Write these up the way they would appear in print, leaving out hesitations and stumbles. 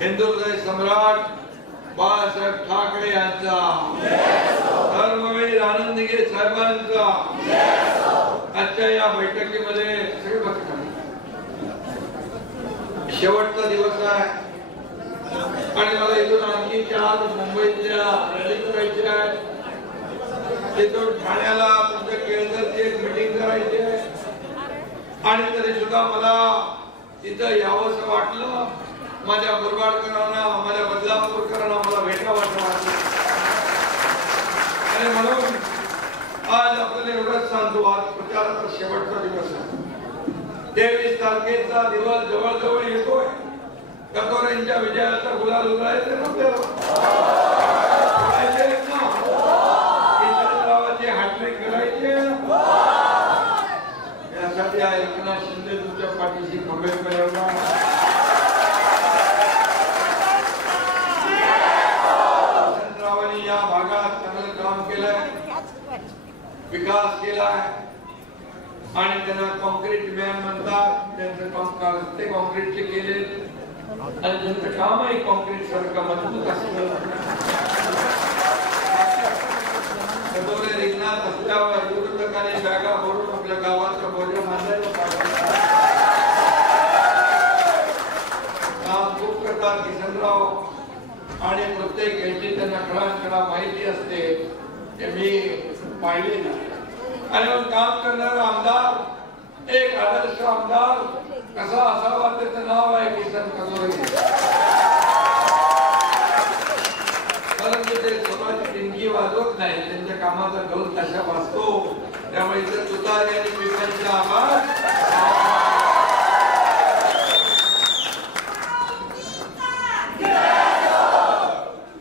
हिंदू हृदय सम्राट बाळासाहेब ठाकरे यांचा, धर्मवीर आनंद दिघे साहेबांचा आजच्या या बैठकीमध्ये सगळे बसले. शेवटचा दिवस आहे आणि मला इथून आणखी 4 मुंबईतल्या रॅली करायच्या आहेत, तिथून ठाण्याला तुमच्या केळकरची एक मीटिंग करायची आहे आणि तरी सुद्धा मला इथं यावंसं वाटलं. माझ्या मुरबाडकरांना, माझ्या बदलापूरकरांना मला भेटावं वाटलं आणि म्हणून आज आपल्याला एवढंच सांगतो, आज प्रचाराचा शेवटचा दिवस आहे. 23 तारखेचा दिवस जवळ येतोय. कतोरेंच्या विजयाचा गुलाल उधळायचे ना किशनरावाचे हाटले करायचे. यासाठी एकनाथ शिंदे तुमच्या पाठीशी खंबीरपणे उभा आहे. किशनरावांनी या भागात चांगलं काम केलंय, विकास केलाय आणि त्यांना कॉन्क्रीट मॅन म्हणतात. त्यांचं काम रस्ते कॉन्क्रीटचे केले आणि त्यांचं कामही कॉन्क्रीट सारखं मजबूत असतं. कटोरे रिंगणात असल्यावर विरोधकांनी बॅगा भरून आपल्या गावाचं बोजा बांधायला काम खूप करतात किशनराव आणि प्रत्येक याची त्यांना खडाखडा माहिती असते. हे मी पाहिले ना. आणि काम करणारा आमदार, एक आदर्श आमदार कसा असावा त्याचं नाव आहे किसन कटोरे. परंतु ते स्वतःची टिंगी वाजवत नाही, त्यांच्या कामाचा ढोल कशा वाजतो. त्यामुळे इथे तुतारी आणि पिकांचा आवाज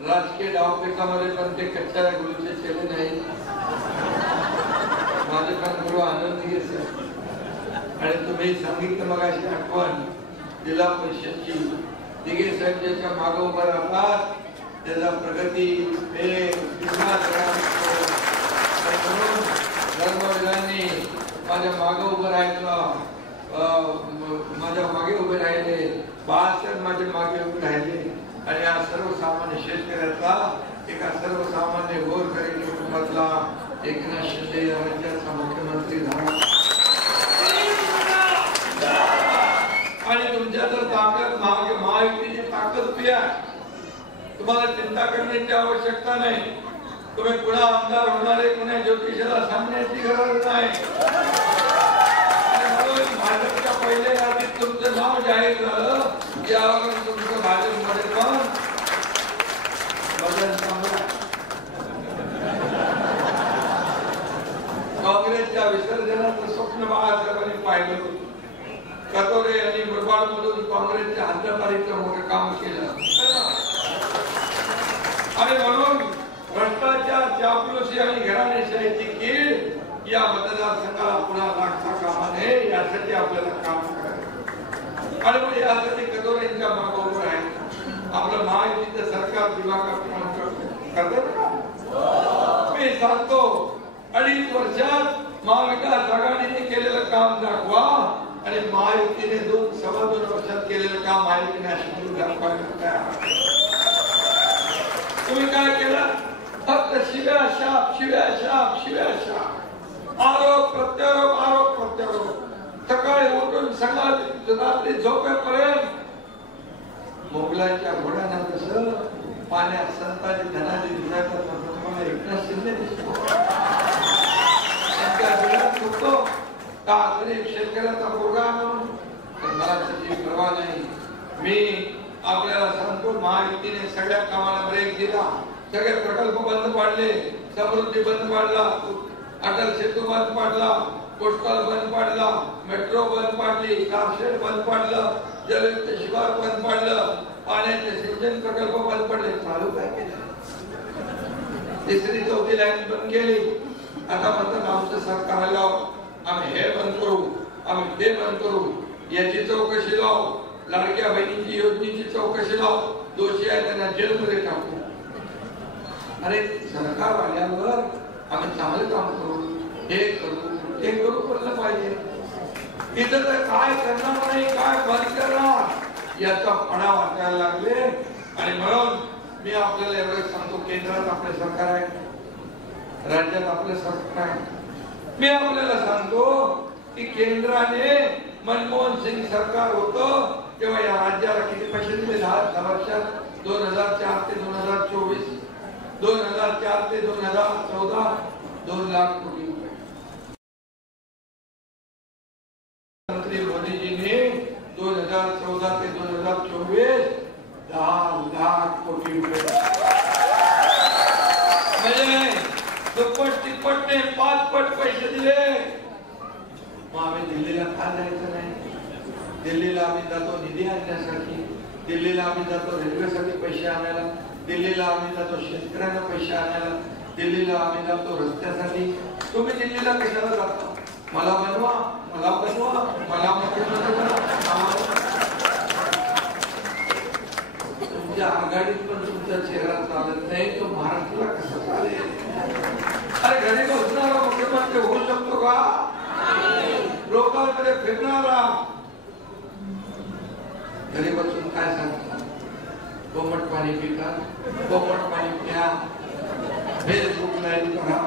राजकीय डावपेचामध्ये पण ते कच्च्या गुरुचे केले नाही. माझे पण गुरु आनंद दिघे आणि तुम्ही सांगितलं मग अशी आठवण जिल्हा परिषदची. दिघे साहेब ज्याच्या मागे उभं राहतात त्याचा प्रगती धर्मवीरांनी माझ्या मागे उभं राहायचं, माझ्या मागे उभे राहिले, बाळासाहेब माझ्या मागे उभे राहिले आणि या सर्वसामान्य शेतकऱ्याचा एका सर्वसामान्य गोरगरीब कुटुंबातला एकनाथ शिंदे या राज्याचा मुख्यमंत्री झाला. आणि तुमच्या जर ताकद महायुतीची ताकद उभी आहे, तुम्हाला चिंता करण्याची आवश्यकता नाही. तुम्ही पुन्हा आमदार होणारे कुणा ज्योतिषाला सांगण्याची गरज नाही. भाजपच्या पहिल्या यादीत तुमचं नाव जाहीर झालं, यावर तुमचं भाजपमध्ये पण बदल चांगला. काँग्रेसच्या विसर्जनाचं स्वप्न बाळासाहेबांनी पाहिलं होतं. कटोरे यांनी मुरबाडमधून काँग्रेसच्या हद्दपारीचं मोठं काम केलं आणि म्हणून भ्रष्टाचार, चापलुसी आणि घराणेशाहीची कीड या मतदारसंघाला पुन्हा लागता कामा नये यासाठी आपल्याला काम करायचं. आणि मग यासाठी कटोरेंच्या मागे उभं राहायचं. आपलं महायुतीचं सरकार दिवाकर करतात का? मी सांगतो 2.5 वर्षात महाविकास आघाडीने केलेलं काम दाखवा आणि महायुतीने 2-2.25 वर्षात केलेलं काम महायुतीने दाखवायला. तुम्ही काय केलं? फक्त शिव्या शाप, शिव्या शाप, शिव्या शाप, आरोप प्रत्यारोप, आरोप प्रत्यारोप. सकाळी उठून सकाळी रात्री झोपेपर्यंत मोगलाच्या घोड्यांना कसं पाण्यात संतांनी धनाजी दिसायचं तसं मला एकनाथ शिंदे दिसतो. त्यांच्या डोळ्यात फुटतो का गरीब शेतकऱ्याचा मुलगा म्हणून मला त्याची पर्वा नाही. मी आपल्याला सांगतो महायुतीने सगळ्या कामाला ब्रेक दिला. सगळे प्रकल्प बंद पाडले, समृद्धी बंद पाडला, अटल सेतू बंद पाडला, पोस्टल बंद पाडला, मेट्रो बंद पाडली, कारशेड बंद पाडलं, जलयुक्त शिवार बंद पाडलं, पाण्याचे सिंचन प्रकल्प बंद पडले. चालू काय केलं? 3री-4थी लाईन बंद केली. आता म्हणतात आमचं सरकार आल्यावर आम्ही हे बंद करू, आम्ही ते बंद करू, याची चौकशी लावू, लाडक्या बहिणीची योजनेची चौकशी लावू, दोषी आहे त्यांना जेलमध्ये टाकू. अरे सरकार आल्यावर आम्ही चांगलं काम करू, हे करू, ते करू, बोललं पाहिजे. इथं तर काय करणार नाही, काय बंद करणार याचा पणा वाटायला लागले. आणि म्हणून मी आपल्याला एवढं सांगतो, केंद्रात आपले सरकार आहे, राज्यात आपले सरकार आहे. मी आपल्याला सांगतो की केंद्राने मनमोहन सिंग सरकार होतं तेव्हा या राज्याला किती पैसे दिले? 10 वर्षात 2004 ते 2024, 2004 ते 2014 2 लाख कोटी रुपये. मंत्री मोदीजीने 2014 ते 2024 10 लाख कोटी रुपये, म्हणजे दुप्पट तिप्पट ने 5 पट पैसे दिले. मग आम्ही दिल्लीला का जायचं नाही? दिल्लीला आम्ही जातो निधी आणण्यासाठी, दिल्लीला आम्ही जातो रेल्वेसाठी पैसे आणायला, दिल्लीला आम्ही जातो शेतकऱ्यांना पैसे आणायला, दिल्लीला आम्ही जातो रस्त्यासाठी. तुम्ही दिल्लीला कशाला जाता? मला बनवा, मला बनवा, मला मुख्यमंत्री बनवा. तुमच्या आघाडीत पण तुमचा चेहरा चालत नाही, तो महाराष्ट्राला कसा चालेल? अरे घरी बसणारा मुख्यमंत्री होऊ शकतो का? लोकांमध्ये फिरणारा घरी बसून काय सांगतात? कोमट पाणी पिका, कोमट पाणी प्या, फेसबुक लाईव्ह करा,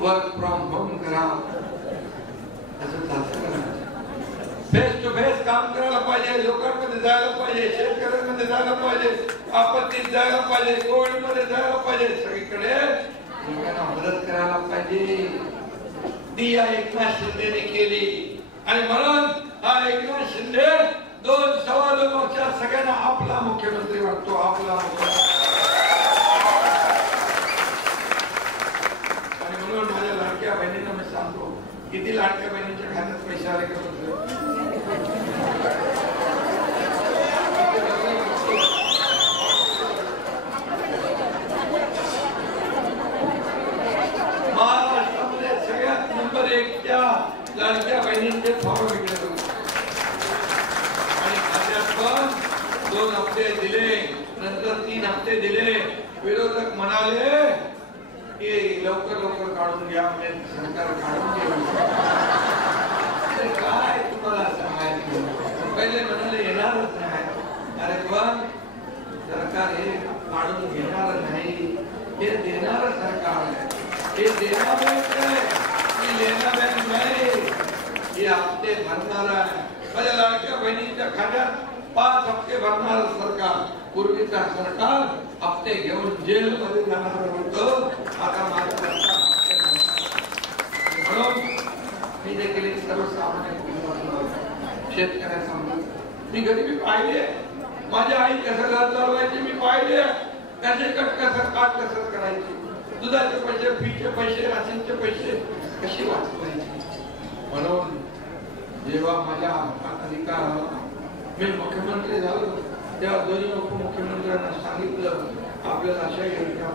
वर्क फ्रॉम होम करा. असं चालतं का? फेस टू फेस काम करायला पाहिजे, लोकांमध्ये जायला पाहिजे, शेतकऱ्यांमध्ये जायला पाहिजे, आपत्तीत जायला पाहिजे, कोविड मध्ये जायला पाहिजे, सगळीकडे लोकांना मदत करायला पाहिजे. ती या एकनाथ शिंदेने केली. आणि म्हणून हा एकनाथ शिंदे 2-2.25 वर्षात सगळ्यांना आपला मुख्यमंत्री वाटतो, आपला मुख्यमंत्री. आणि म्हणून माझ्या लाडक्या बहिणींना मी सांगतो, किती लाडक्या बहिणींच्या खात्यात पैसे आले का? महाराष्ट्रामध्ये सगळ्यात नंबर 1 च्या लाडक्या बहिणींचे फॉर्म विकले जातात. आणि खात्यात पण 2 हप्ते दिले, नंतर 3 हप्ते दिले. विरोधक म्हणाले की लवकर काढून घ्या, म्हणजे सरकार काढून घेऊ. काय तुम्हाला सांगायचं? पहिले म्हणाले येणारच नाही. अरे पण सरकार हे काढून घेणार नाही, हे देणार सरकार आहे, हे देणार नाही, हे हप्ते भरणार आहे. माझ्या लाडक्या बहिणींच्या खात्यात 5 हप्ते भरणार सरकार. पूर्वीचा सरकार हप्ते घेऊन जेलमध्ये जाणार होतं, आता माझं सरकार. म्हणून मी देखील एक सर्वसामान्य शेतकऱ्यासमोर मी गरिबी पाहिले. माझी आई कसं घर चालवायची मी पाहिले, त्याचे कसं करायची, दुधाचे पैसे, फीचे पैसे, राशनचे पैसे कशी वाचवायची. म्हणून जेव्हा माझ्या हातात अधिकार मी मुख्यमंत्री झालो तेव्हा दोन्ही उपमुख्यमंत्र्यांना सांगितलं आपल्याला अशा योजना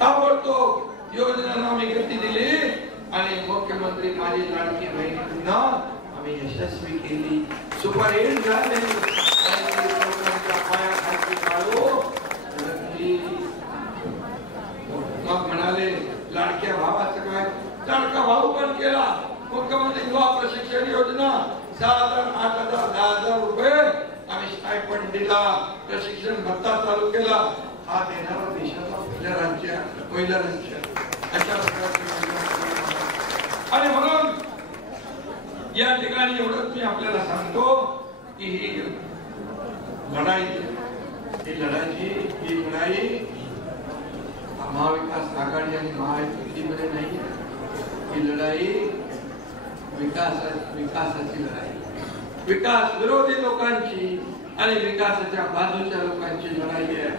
ताबडतोब योजनांना आम्ही गती दिली. आणि मुख्यमंत्री माझी लाडकी बहिणींना आम्ही यशस्वी केली, सुपरहिट झाले. मग म्हणाले लाडक्या भावाचं काय? लाडका भाऊ पण केला. मुख्यमंत्री युवा प्रशिक्षण योजना 6,000, 8,000, 10,000 रुपये आम्ही स्टायपेंड दिला, प्रशिक्षण भत्ता चालू केला. हा देणारा देशाचा पहिला राज्य अशा प्रकारची. आणि म्हणून या ठिकाणी एवढंच मी आपल्याला सांगतो की ही लढाई महाविकास आघाडी आणि महायुतीमध्ये नाही. ही लढाई विकासाची लढाई, विकास विरोधी लोकांची आणि विकासाच्या बाजूच्या लोकांची लढाई आहे.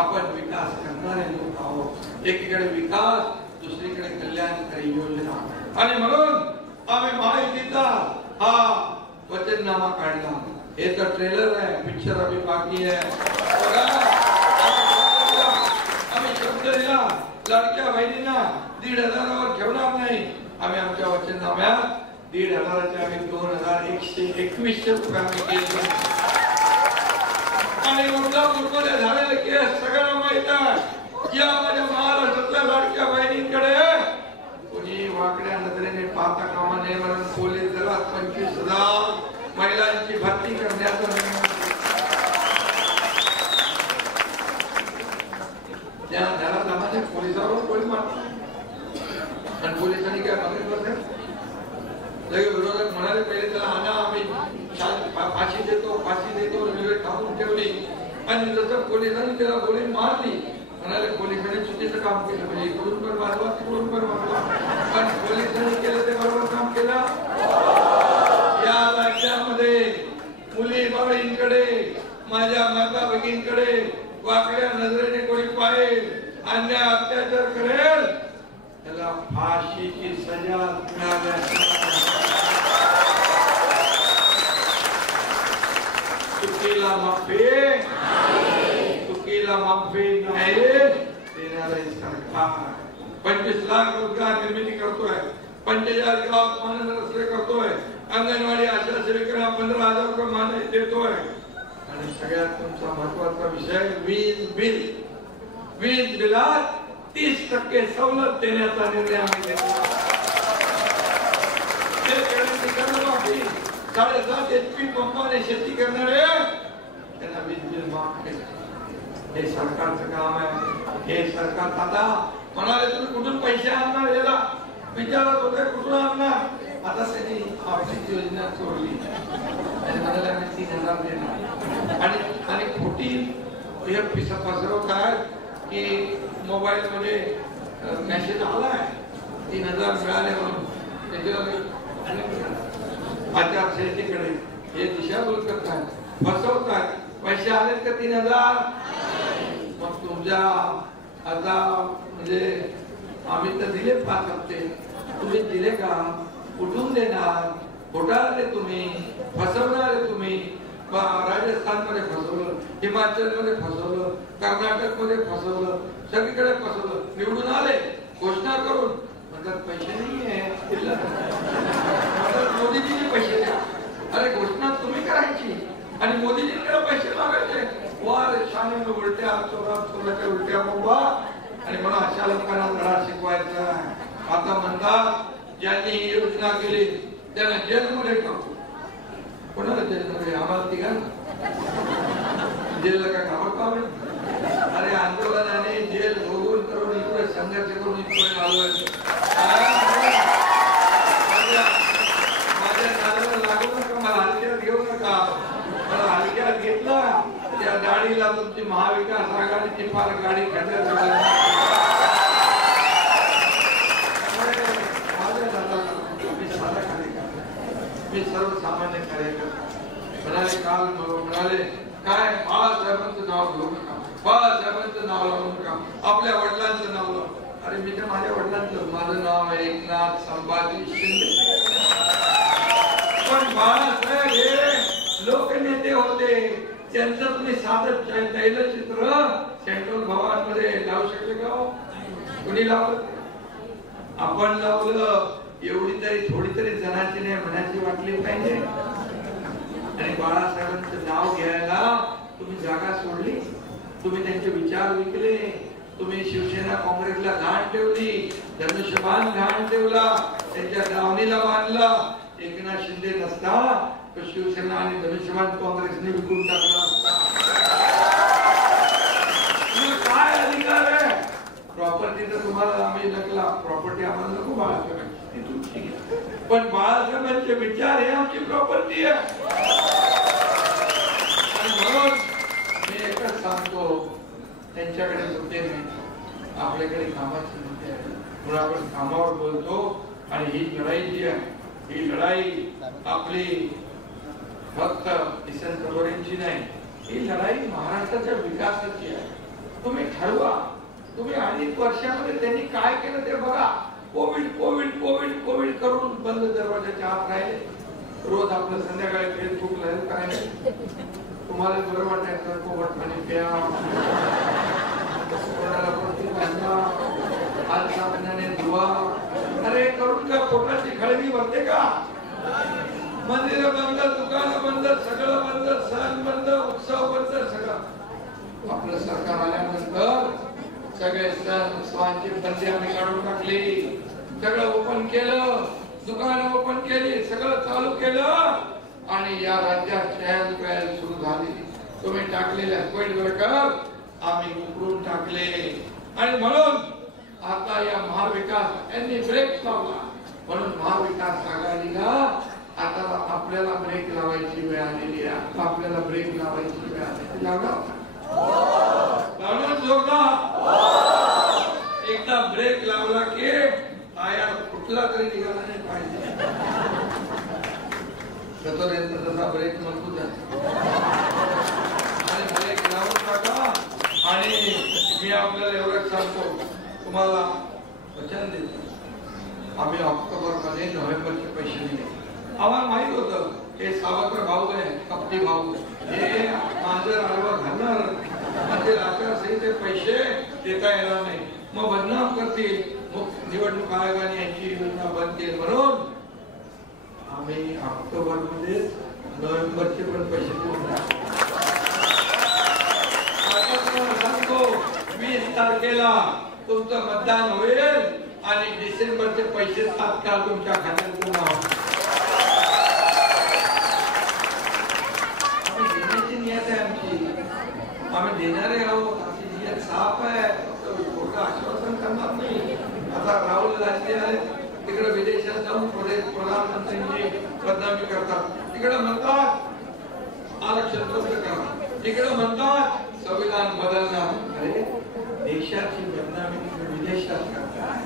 आपण विकास करणारे लोक आहोत. एकीकडे विकास, दुसरीकडे कल्याणकारी योजना. आणि म्हणून आम्ही महायुतीचा हा वचननामा काढला. हे तर ट्रेलर आहे, पिक्चर अभी बाकी आहे. आम्ही शब्द दिला लाडक्या बहिणींना 1,500 ठेवणार नाही. आम्ही आमच्या वचननाम्यात 1,500 आम्ही 2,121 रुपये आम्ही केले. आणि मुद्दा झालेले केस सगळ्यांना माहित आहे. या माझ्या महाराष्ट्रातल्या लाडक्या बहिणींकडे कोणी वाकड्या नजरेने पाहता कामा नये. म्हणून पोलीस दलात 25,000 महिलांची भरती करण्याचा निर्णय आणि जसं पोलिसांनी त्याला गोळी मारली, म्हणाले पोलिसांनी चुकीचं काम केलं, म्हणजे इकडून पण मारवा तिकडून पण मारवा, पण पोलिसांनी केलं ते बरोबर काम केलं. या राज्यामध्ये मुली बाळींकडे, माझ्या माता भगिनींकडे वाकड्या नजरेने कोणी पाहिल, अन्याय अत्याचार करेल, त्याला फाशीची सजा मिळाली. चुकीला माफी नाही देणारे सरकार 25 लाख रोजगार निर्मिती करतोय, 45 गावात मानद रस्ते करतोय, अंगणवाडी आशा सेविकांना 15,000 रुपये मानधन देतोय. आणि सगळ्यात तुमचा महत्वाचा विषय वीज बिल. वीज बिलात 30% सवलत देण्याचा निर्णय आम्ही घेतला. 7.5 HP पंपाने शेती करणारे त्यांना वीज बिल माफ केलं. हे सरकारचं काम आहे. हे सरकार आता म्हणाले तुम्ही कुठून पैसे आणणार, याला विचारत होते कुठून आणणार. आता त्यांनी आपली योजना सोडली आणि म्हणाले आम्ही 3,000 देणार. आणि खोटी हे फसवतात की मोबाईल मध्ये मेसेज आलाय 3,000 मिळाले म्हणून, आचारसंहितेकडे हे दिशाभूल करतात, फसवतात. पैसे आले का 3,000? मग तुमच्या आता म्हणजे आम्ही तर दिले 5 हप्ते, तुम्ही दिले का? कुठून देणार? घोटाळे तुम्ही, फसवणारे तुम्ही. राजस्थान मध्ये फसवलं, हिमाचल मध्ये फसवलं, कर्नाटक मध्ये फसवलं, सगळीकडे फसवलं. निवडून आले घोषणा करून म्हणतात पैसे नाहीये, मोदीजींनी पैसे द्या. अरे घोषणा तुम्ही करायची आणि मोदीजींकडे पैसे मागायचे. वार शाने उलट्या चोराच्या उलट्या बोंबा. आणि म्हणून अशा लोकांना धडा शिकवायचा. आता म्हणतात ज्यांनी ही योजना केली त्यांना जेलमध्ये टाकू. कोणाला जेलमध्ये? आम्हाला तिघांना जेलला काय घाबरतो आम्ही? अरे आंदोलनाने जेल भोगून करून इकडे संघर्ष करून इकडे आलोय. माझ्या नादाला लागू नका, मला हलक्यात घेऊ नका. मला हलक्यात घेतला त्या गाडीला तुमची महाविकास आघाडीची फार गाडी खड्ड्यात मी सर्वसामान्य कार्यकर्ता. म्हणाले काल म्हणाले काय बाळासाहेबांचं नाव घेऊ नका, बाळासाहेबांचं नाव लावू नका, आपल्या वडिलांचं नाव लावू. अरे मी तर माझ्या वडिलांचं, माझं नाव आहे एकनाथ संभाजी शिंदे. पण बाळासाहेब हे लोकनेते होते, त्यांचं तुम्ही साधं तैलचित्र सेंट्रल भवनामध्ये लावू शकले का? कुणी लावलं? आपण लावलं. एवढी तरी थोडी तरी जनाची नाही म्हणायची वाटली पाहिजे. आणि बाळासाहेबांचं नाव घ्यायला तुम्ही जागा सोडली, तुम्ही त्यांचे विचार विकले, तुम्ही शिवसेना काँग्रेसला घाण ठेवली, धनुष्यबाण घाण ठेवला, त्यांच्या दावणीला बांधला. एकनाथ शिंदे नसता तर शिवसेना आणि धनुष्यबाण काँग्रेसने विकून टाकला असता. काय अधिकार आहे? प्रॉपर्टी तर तुम्हाला आम्ही नकला, प्रॉपर्टी आम्हाला नको बाळासाहेब, पण बाळासाहेबांचे विचार हे आमची प्रॉपर्टी आहे. आणि म्हणून मी एकच सांगतो, त्यांच्याकडे मुद्दे नाही, आपल्याकडे कामाचे मुद्दे आहेत. म्हणून आपण कामावर बोलतो. आणि ही लढाई जी आहे, ही लढाई आपली फक्त किसन कटोरेंची नाही, ही लढाई महाराष्ट्राच्या विकासाची आहे. तुम्ही ठरवा, तुम्ही अनेक वर्षामध्ये त्यांनी काय केलं ते बघा. कोविड कोविड कोविड कोविड करून बंद दरवाजाच्या आत राहिले. रोज आपलं संध्याकाळी फेसबुक लाईव्ह करायचे. तुम्हाला बरं वाटायचं कोवट पाणी प्या, कोणाला हात साबणाने धुवा. अरे करून का पोटाची खळगी भरते का? मंदिर बंद, दुकान बंद, सगळं बंद, सण बंद, उत्सव बंद, सगळं. आपलं सरकार आल्यानंतर सगळे सण उत्सवांची बंदी आम्ही काढून टाकली. सगळं ओपन केलं, दुकान ओपन केली, सगळं चालू केलं. आणि या राज्यात चहल पहल सुरू झाली. तुम्ही टाकलेल्या स्पीड ब्रेकर आम्ही उकरून टाकले. आणि म्हणून आता या महाविकास यांनी ब्रेक लावला. म्हणून महाविकास आघाडीला आता आपल्याला ब्रेक लावायची वेळ आलेली आहे. आपल्याला ब्रेक लावायची वेळ आलेली. लावला लावणार जोरदार. एकदा ब्रेक लावला की टायर कुठला तरी निघाला नाही पाहिजे. तसा ब्रेक मजबूत आहे आणि ब्रेक लावून टाका. आणि मी आपल्याला एवढंच सांगतो, तुम्हाला वचन देतो, आम्ही ऑक्टोबर मध्ये नोव्हेंबरचे पैसे दिले. आम्हाला माहित होतं हे सावत्र भाऊ आहे, कपटी भाऊ, हे माझं आडवा घालणार म्हणजे आचारसंहिते पैसे देता येणार नाही, मग बदनाम करतील, मग निवडणूक आयोगाने यांची योजना बंद केली. म्हणून आम्ही ऑक्टोबर मध्ये नोव्हेंबरचे पण पैसे देऊ. सांगतो 20 तारखेला तुमचं मतदान होईल आणि डिसेंबरचे पैसे तात्काळ तुमच्या खात्यात जमा होतील. देण्याची नियत आहे आमची, आम्ही देणारे आहोत, आमची नियत साफ आहे, खोटं आश्वासन करणार नाही. आता राहुल गांधी आले तिकडे विदेशात जाऊन प्रधानमंत्र्यांची बदनामी करतात, तिकडे म्हणतात आरक्षण रद्द करा, तिकडे म्हणतात संविधान बदलणार. अरे देशाची बदनामी विदेशात करतात,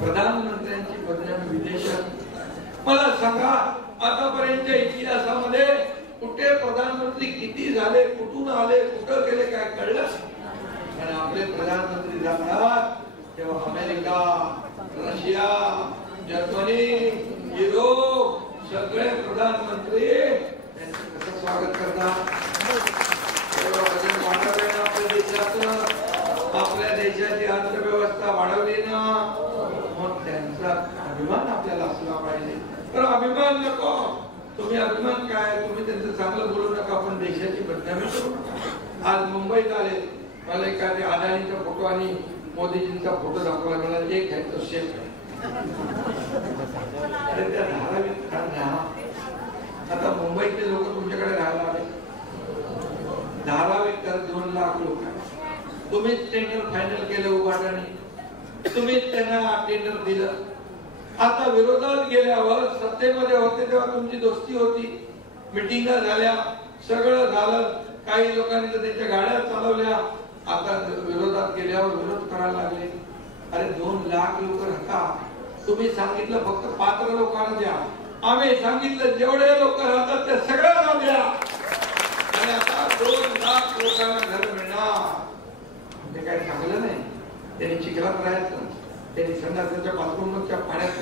प्रधानमंत्र्यांची बदनामी विदेशात. मला सांगा आतापर्यंतच्या इतिहासामध्ये कुठे प्रधानमंत्री किती झाले, कुठून आले, कुठं गेले, काय कळलं? आणि आपले प्रधानमंत्री जातात तेव्हा अमेरिका, रशिया, जर्मनी, युरोप सगळे प्रधानमंत्री त्यांचं कसं स्वागत करतात. आपल्या देशाचं, आपल्या देशाची अर्थव्यवस्था वाढवली ना, मग त्यांचा अभिमान आपल्याला असला पाहिजे. तर अभिमान नको, तुम्ही अभिमान काय, तुम्ही त्यांचं चांगलं बोलू नका, पण देशाची बदनामी करू नका. आज मुंबईत आले, मला एखाद्या अदानीचा फोटो आणि मोदीजींचा फोटो दाखवला, मला एक आहे तो शेफ आहे. अरे त्या धारावीत आता मुंबईतले लोक तुमच्याकडे राहायला आले, धारावीत तर 2 लाख लोक आहेत. तुम्हीच टेंडर फायनल केलं उभारणी, तुम्हीच त्यांना टेंडर दिलं. आता विरोधात गेल्यावर सत्तेमध्ये होते तेव्हा तुमची दोस्ती होती, मिटिंगा झाल्या, सगळं झालं, काही लोकांनी तर त्यांच्या गाड्या चालवल्या. आता विरोधात गेल्यावर विरोध करायला लागले. अरे 2 लाख लोक राहतात, तुम्ही सांगितलं फक्त पात्र लोकांना द्या, आम्ही सांगितलं जेवढे लोक राहतात ते सगळ्यांना द्या. आणि आता 2 लाख लोकांना घर मिळणार, ते काही चांगलं नाही. त्यांनी चिखलात राहायचं, त्यांनी संडासाच्या बाथरूमच्या पाण्यात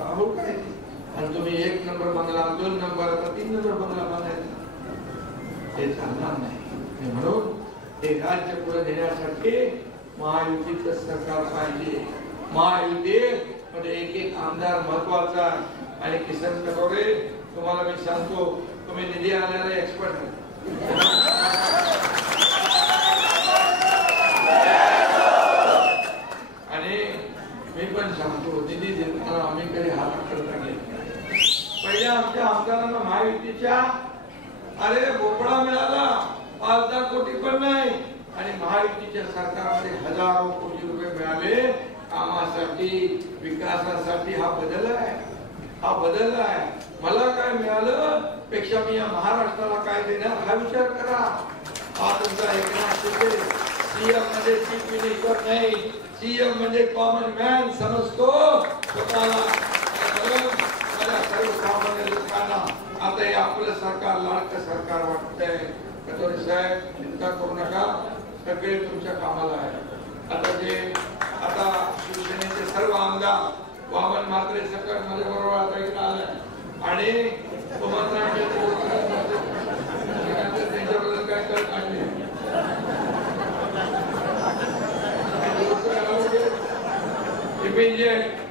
आंघोळ करायची, आणि तुम्ही 1 नंबर बंगला, 2 नंबर, 3 नंबर बंगला बांधायचा. हे चालणार नाही. म्हणून हे राज्य पुढे नेण्यासाठी महायुतीचं सरकार पाहिजे. महायुती मध्ये एक आमदार महत्वाचा आहे. आणि किसन कटोरे, तुम्हाला मी सांगतो, तुम्ही निधी आणणारे एक्सपर्ट आहे. आणि मी पण सांगतो, निधी देताना आम्ही कधी हात करता गेलो. पहिल्या आमच्या आमदारांना महायुतीच्या अरे भोपळा मिळाला, 5-10 कोटी पण नाही, आणि महायुतीच्या सरकारमध्ये हजारो कोटी रुपये मिळाले कामासाठी, विकासासाठी. हा बदल आहे, हा बदल आहे. मला काय मिळालं पेक्षा मी या महाराष्ट्राला काय देणार हा विचार करा. हा तुमचा एकनाथ शिंदे सीएम म्हणजे चीफ मिनिस्टर नाही, सीएम म्हणजे कॉमन मॅन समजतो स्वतःला. सर्वसामान्य लोकांना आता हे आपलं सरकार लाडकं सरकार वाटतंय. कटोरे साहेब चिंता करू नका, सगळे तुमच्या कामाला आहे. आता शिवसेनेचे सर्व आमदार वामन म्हात्रे सकट माझ्या बरोबर आता इकडे आले, आणि त्यांच्याबद्दल काय कळत नाही.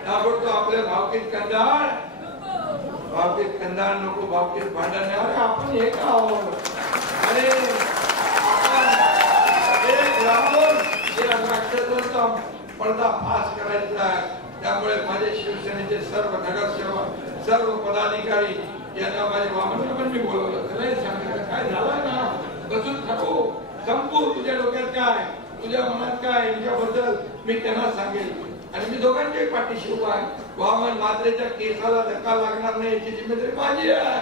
ताबडतोब आपल्या भावकीत कंदार नको, भावकीत भांडण नाही. अरे आपण हे का आहोत, अरे पडदा फास करायचा आहे. त्यामुळे माझे शिवसेनेचे सर्व नगरसेवक, सर्व पदाधिकारी यांना माझे वामन पण मी बोलवलं. सांगितलं काय झालं ना, बसून थांबू, संपू, तुझ्या डोक्यात काय, तुझ्या मनात काय, यांच्याबद्दल मी त्यांना सांगेल. आणि मी दोघांच्याही पाठीशी उभा आहे. वामन म्हात्रेच्या केसाला धक्का लागणार नाही याची जिम्मेदारी माझी आहे.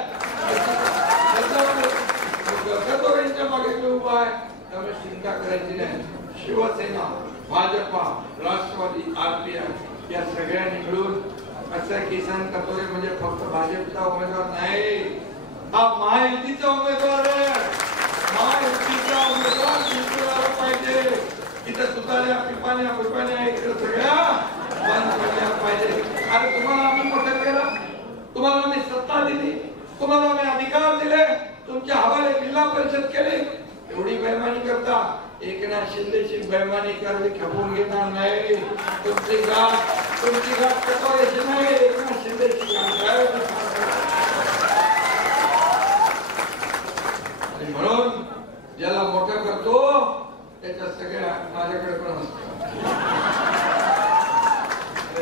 कटोरेंच्या मागे मी उभा आहे. तुम्ही चिंता करायची नाही. शिवसेना, भाजपा, राष्ट्रवादी, RPI या सगळ्यांनी मिळून असं किसन कटोरे म्हणजे फक्त भाजपचा उमेदवार नाही, हा महायुतीचा उमेदवार आहे. महायुतीचा उमेदवार जिंकला पाहिजे. इथं तुताऱ्या पिपाण्या इकडे सगळ्या बंद केल्या पाहिजे. अरे तुम्हाला आम्ही मोठं केलं, तुम्हाला आम्ही सत्ता दिली, तुम्हाला आम्ही अधिकार दिले, तुमच्या हवाले जिल्हा परिषद केली, एवढी बेईमानी करता. एकनाथ शिंदेची बेईमानी करावी खपवून घेणार नाही. तुमची गाठ कटोऱ्याची नाही, एकनाथ शिंदेची गाठ. म्हणून ज्याला मोठं करतो त्याच्या सगळ्या माझ्याकडे पण असतात.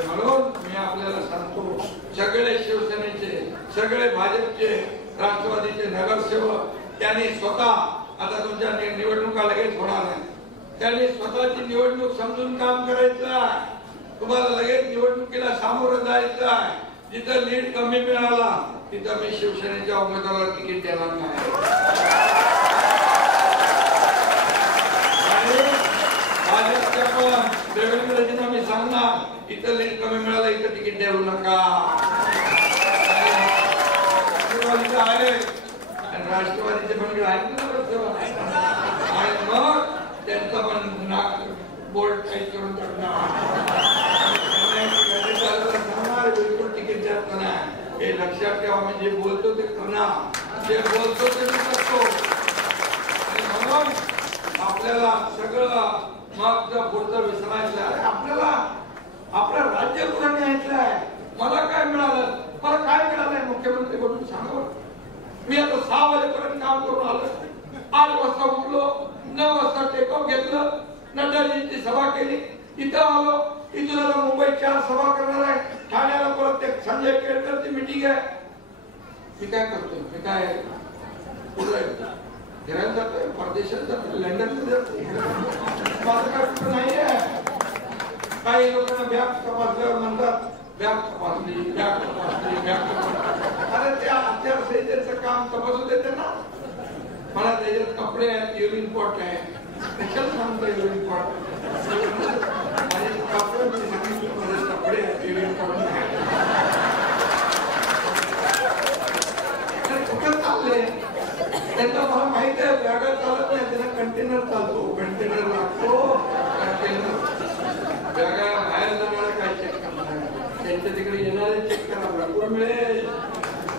म्हणून मी आपल्याला सांगतो, सगळे शिवसेनेचे, सगळे भाजपचे, राष्ट्रवादीचे नगरसेवक त्यांनी स्वतः आता तुमच्या निवडणुका लगेच होणार आहे, त्यांनी स्वतःची निवडणूक समजून काम करायचं आहे. तुम्हाला लगेच निवडणुकीला सामोरं जायचं आहे. जिथं लीड कमी मिळाला तिथं मी शिवसेनेच्या उमेदवाराला तिकीट देणार नाही. भाजपच्या पण देवेंद्रजींना मी सांगणार, इथं लीड कमी मिळालं इथं तिकीट देऊ नका. आहे राष्ट्रवादीचे पण आहेत ना, आणि मग त्यांचा पण बोर्ड काही करून बिलकुल तिकीट देत नाही. हे लक्षात ठेवा. म्हणजे बोलतो ते करणार, जे बोलतो ते करतो. आणि म्हणून आपल्याला सगळं मागचं पुढचं विसरायचं आहे. आपल्याला आपलं राज्य पुढे न्यायचं आहे. मला काय मिळालं, मला काय मिळालंय मुख्यमंत्री म्हणून सांगा. मी आता 6 वाजेपर्यंत काम करून आलो, 8 वाजता उठलो, 9 वाजता टेकअप घेतलं, नड्डाजींची सभा केली, इथं आलो. इथून आता मुंबईत 4 सभा करणार आहे, ठाण्याला परत एक संजय केळकरची मीटिंग आहे. मी काय करतोय, मी काय पुढे फिरायला जातोय, परदेशात जातोय, लंडनला जातोय, माझं काय कुठं नाही आहे. काही लोकांना बॅग तपासल्यावर म्हणतात बॅग तपासली. अरे ते आचारसंहितेचं काम तपासू देते ना. मला त्याच्यात कपडे आहेत, युरिन पॉट आहे, कशाला सांगतो युरिन पॉट. कपडे आहेत, युरिन पॉट नाही. कुठं चालले त्यांना मला माहित आहे. बॅगा चालत नाही, त्यांना कंटेनर चालतो, कंटेनर लागतो. कंटेनर बॅगा बाहेर जाणारा काय चेक करणार, त्यांच्या तिकडे येणारे चेक करा, भरपूर मिळेल.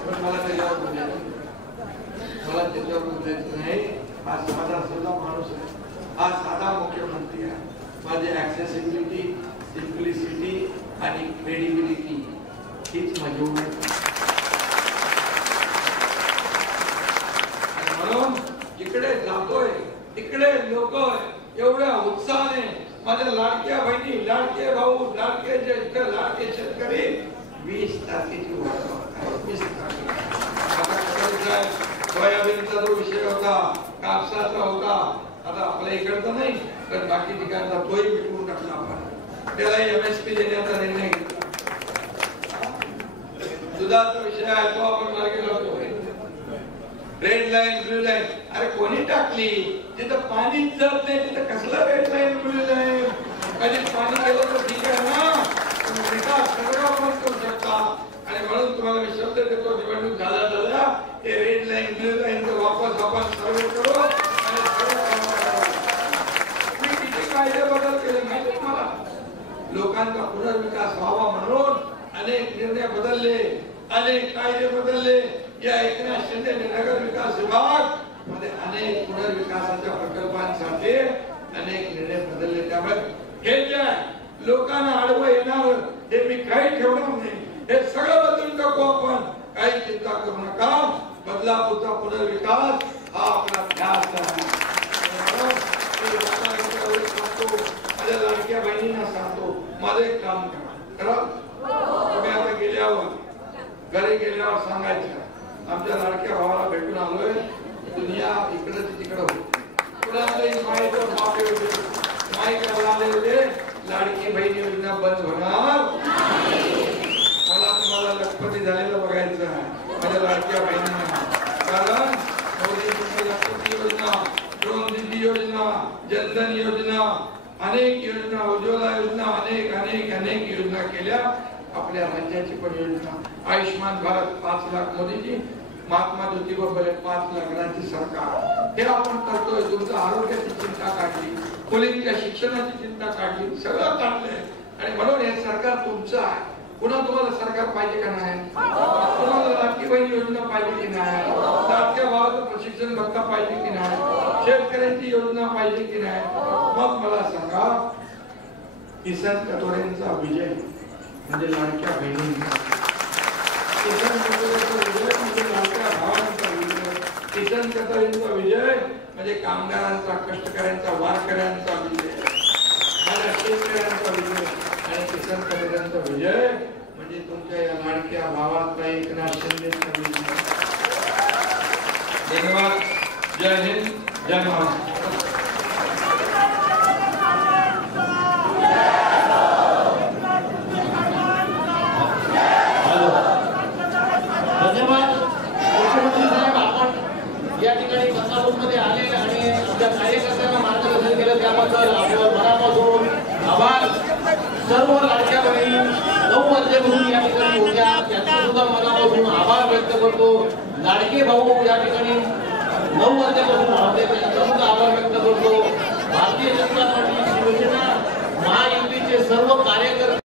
पण मला त्याच्यावर बोलायचं, मला त्याच्यावर बोलायचं नाही. हा साधा सुद्धा माणूस आहे, हा साधा मुख्यमंत्री आहे. माझी ऍक्सेसिबिलिटी, सिम्प्लिसिटी आणि क्रेडिबिलिटी हीच माझी ओळख. म्हणून जिकडे जातोय तिकडे लोक एवढ्या उत्साहाने माझ्या लाडक्या बहिणी, लाडके भाऊ, लाडके ज्येष्ठ, लाडके शेतकरी 20 तारखेची वाट बघतात. 20 तारखेला सोयाबीनचा जो विषय होता, कापसाचा होता, आता आपल्या इकडचा नाही तर बाकी ठिकाणचा तोही मिटवून टाकला आपण. त्याला MSP देण्याचा निर्णय घेतला. दुधाचा विषय आहे तो आपण मार्गी लावतो. रेड लाईन, ब्लू लाईन, अरे कोणी टाकली? जिथं पाणी जात नाही तिथं कसला रेड लाईन, ब्लू लाईन? कधी पाणी गेलं तर ठीक आहे ना, विकास सगळं आपण करू शकता. आणि म्हणून तुम्हाला मी शब्द देतो, निवडणूक झाल्या ते रेड लाईन, ब्लू लाईन वापस आपण सर्व करू. मी किती कायदे बदल केले माहिती मला, लोकांचा पुनर्विकास व्हावा म्हणून अनेक निर्णय बदलले, अनेक कायदे बदलले. या एकनाथ शिंदे नगर विकास विभाग मध्ये अनेक पुनर्विकासाच्या प्रकल्पांसाठी अनेक निर्णय बदलले. त्यामुळे हे जे लोकांना आडवं येणार हे मी काही ठेवणार नाही. हे सगळं बदलून टाकू आपण, काही चिंता करू नका. बदलापूरचा पुनर्विकास हा आपला ध्यास आहे. माझ्या लाडक्या बहिणींना सांगतो, माझं एक काम करा. तुम्ही आता गेल्यावर घरी गेल्यावर सांगायचं आमच्या लाडक्या भावाला भेटून आलोय, दुनिया इकडे तिकडे होती, लाडकी बहीण योजना बंद होणार. मला तुम्हाला लखपती झालेलं बघायचं आहे माझ्या लाडक्या बहिणींना. कारण मोदींची लखपती योजना, ड्रोन दीदी योजना, जनधन योजना, अनेक योजना, उज्ज्वला योजना, अनेक अनेक अनेक योजना केल्या. आपल्या राज्याची पण योजना आयुष्मान भारत 5 लाख मोदीजी, महात्मा ज्योतिबा फुले 5 लाख राज्य सरकार. हे आपण करतोय. तुमच्या आरोग्याची चिंता काढली, मुलींच्या शिक्षणाची चिंता काढली, सगळं काढलंय. आणि म्हणून हे सरकार तुमचं आहे. पुन्हा तुम्हाला सरकार पाहिजे का नाही? तुम्हाला लाडकी बहीण योजना पाहिजे की नाही? लाडक्या भावाचं प्रशिक्षण भत्ता पाहिजे की नाही? शेतकऱ्यांची योजना पाहिजे की नाही? मग मला सांगा, किसन कटोरेंचा विजय म्हणजे लाडक्या बहिणींचा, किसन कटोरेंचा विजय म्हणजे लाडक्या भावांचा विजय, किसन कटोरेंचा विजय म्हणजे कामगारांचा, कष्टकऱ्यांचा, वारकऱ्यांचा विजय, माझ्या शेतकऱ्यांचा विजय. आणि किसन कटोरेंचा विजय म्हणजे तुमच्या या लाडक्या भावाचा एकनाथ शिंदेचा विजय. धन्यवाद. जय हिंद, जय महाराष्ट्र. या ठिकाणी बंगापूरमध्ये आले आणि आपल्या कार्यकर्त्यांना मार्गदर्शन केलं त्याबद्दल आपल्याला मनापासून आभार. सर्व लाडक्या बहिणी 9 वाजल्यापासून या ठिकाणी होत्या त्यांचा सुद्धा मनापासून आभार व्यक्त करतो. लाडके भाऊ या ठिकाणी 9 वाजल्यापासून होते त्यांचा सुद्धा आभार व्यक्त करतो. भारतीय जनता पार्टी, शिवसेना, महायुतीचे सर्व